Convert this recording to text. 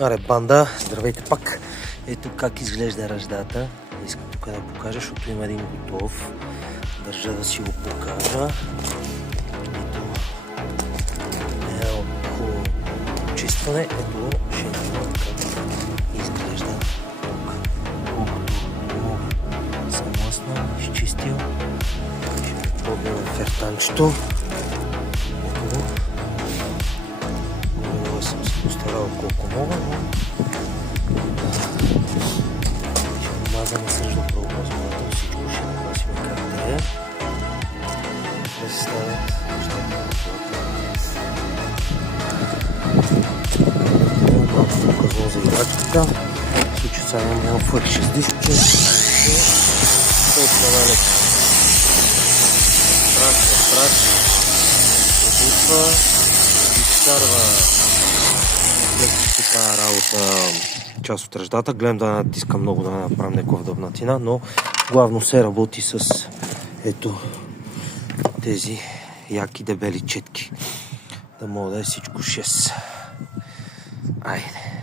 Аре, банда, здравейте пак. Ето как изглежда ръждата. Искам тук да покажа, защото има един готов. Държа да си го покажа. Ето едно хубаво почистване. Ето ще видим как изглежда. Колкото съм мъснал, изчистил. Ще подня на фертанчето. Ето го. Съм се постарал колко мога, но ще маза на сръжно праворазмата, всичко ще нагласим как да е. Да се ставят нещата на това. Малко показвам за играчката. В случай сега няма фърши с диските. Толкова налек. Праш. Продуква. Изкарва тази работа част от ръждата. Гледам да натискам много, да направим някаква дъбнатина, но главно се работи с ето тези яки дебели четки. Да мога да е всичко 6. Айде.